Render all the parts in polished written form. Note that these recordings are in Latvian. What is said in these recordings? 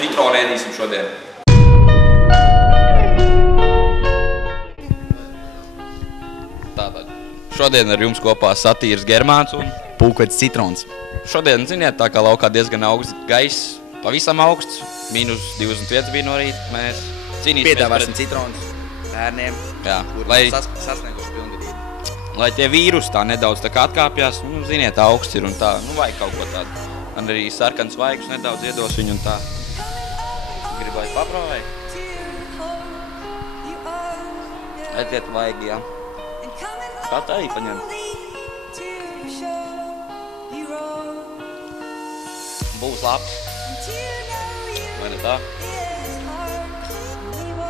citronu ēdīsim šodien. Tātad, šodien ar jums kopā Satīrs Germāns un Pūkaļs citrons. Šodien, ziniet, tā kā laukā diezgan augsts gaiss, pavisam augsts, -21 bija no rīta, mēs cīnīsimies Piedāvāsim citrons bērniem, lai sasnieguši pilngadību. Lai tie vīrusi tā nedaudz tā kā atkāpjās, nu, ziniet, augsts ir un tā, nu, vajag kaut ko tādu. Man arī sarkans vaigus nedaudz iedos viņu un tā. Gribu, lai paprovē. Aiziet vajag, jā. Kā tā arī paņem? Būs labs. Vai ne tā?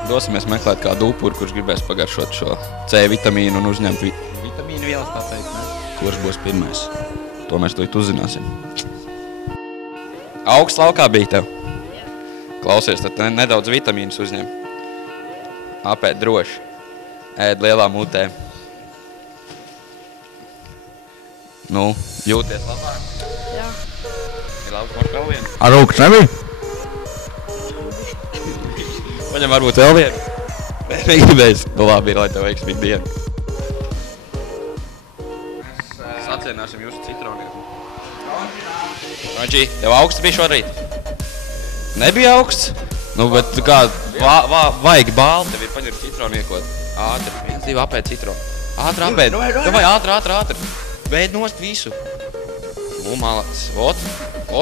Dosimies meklēt kādu upuru, kurš gribēs pagaršot šo C vitamīnu un uzņemt vitamīnu vielas, tā teikt, ne? Kurš būs pirmais? To mēs to uzzināsim. Augsts laukā bija tev? Klausies, tad nedaudz vitamīnus uzņem. Apēd droši. Ēd lielā mutē. Nu, jūties labāk? Jā. Ir labs moš vēl vienu? Ar rūkas nebija? Paņem varbūt vēl vienu? Mēs negribēs. Nu labi ir, lai tev veiksmīgi dienu. Sacienāsim jūsu citroniem. Ronči, tev augsts bija šorīt? Nebija augsts? Nu, bet kā, vajag bāli, tev ir paņemt citroniekot. Ātri, 1, 2, apēd citronu. Ātri apēd. Davai, ātri. Vēd nost visu. Nu, malacis. Ot,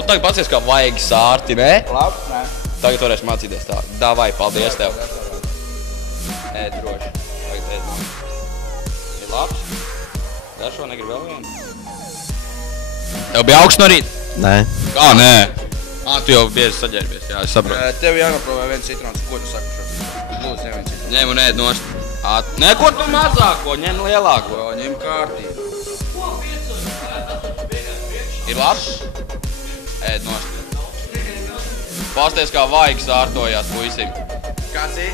tagad pacies, kā vajag sārti, ne? Labs, nē. Tagad varēs mācīties tā. Davai, paldies tev. Ēd droši. Tagad ēd man. Ir labs? Garšo, negribu vēl vienu? Tev bija augsts no rīta? Nē. Kā nē? Tu jau bieži saģērbies, jā, es saprotu. Tev jānoprovē viens citrons. Ko tu saki šo? Lūdzu, ņem viens citrons. Ņem un ēd nost. Nē, ko tu mazāko, ņem lielāko. Ņem kārtīgi. Ir labs? Ēd nost. Pasties, kā vaigs ārtojās puisim. Kāds ir?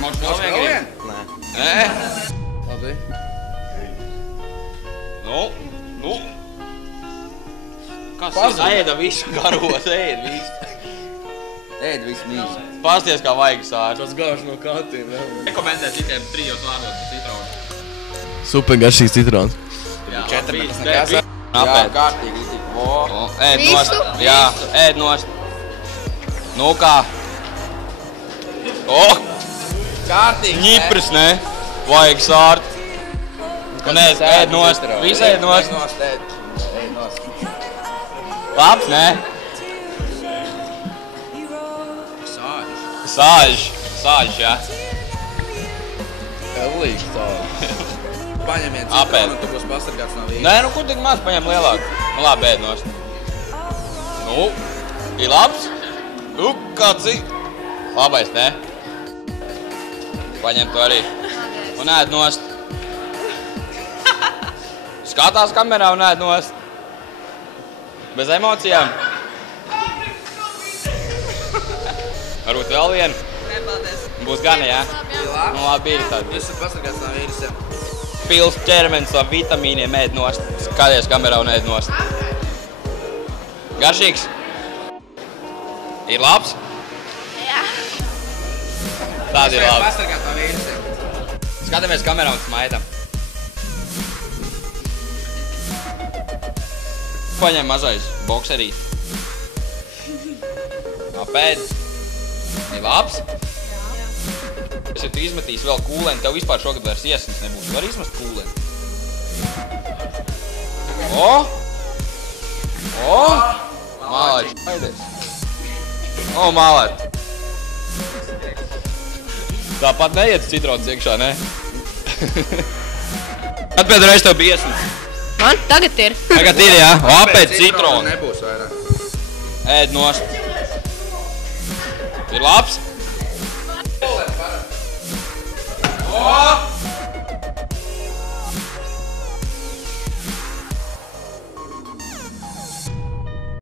Moš vēl vien? Nē. Nē? Labi. Nu. Kas ir? Ēda visu garos, ēd visu. Ēd visu mīsu. Pasties, kā vaigs ārti. Tas gāž no kātiem, jā. Rekomendē citiem 3 vārdos citronu. Super garšīgs citrons. Jā, 14 labi. nekas. Jā, kārtīgi. Ēd nost. Jā, ēd nost. Nu kā? Kārtīgi. Ņipris, ne? Vajag sārt. Un ēd nost. Visu ēd nost. Ēd nost. Labs, ne? Sāļš, jā. Elīgs tā. Paņem viens Apēd. citronu un tu būs pasargāts no vīna. Nē, nu kur tik maz paņem lielāku? Nu labi, ēd nost. Nu, ir labs? Nu, kāds ir? Labais, ne? Paņem to arī. Un ēd nost. Skatās kamerā un ēd nost. Bez emocijām. Varbūt vēl vienu? Nē, paldies. Būs gana, jā? Nu labi, ir tad. Jūs esat pasargāts no vīrusiem. Pils ķermenis ar vitamīniem ēd nost. Skaties kamerā un ēd nost. Garšīgs? Ir labs? Jā. Tāda ir labi. Pasargāt no vīrusiem. Skatāmies kamerā un smaidam. Paņem mazais bokserīt. Apēd. Ir labs? Es jau tu izmetīs vēl kūleni. Tev vispār šogad vairs iesnas nebūs. Var izmest kūleni? Mālēč. Mālēt. Tāpat neiet citrons iekšā, ne? Atpēd reiz tev bija iesnas. Man tagad ir. Tagad ir, jā? Apēd citronu. Nebūs vairāk. Ēd nost. Ir labs?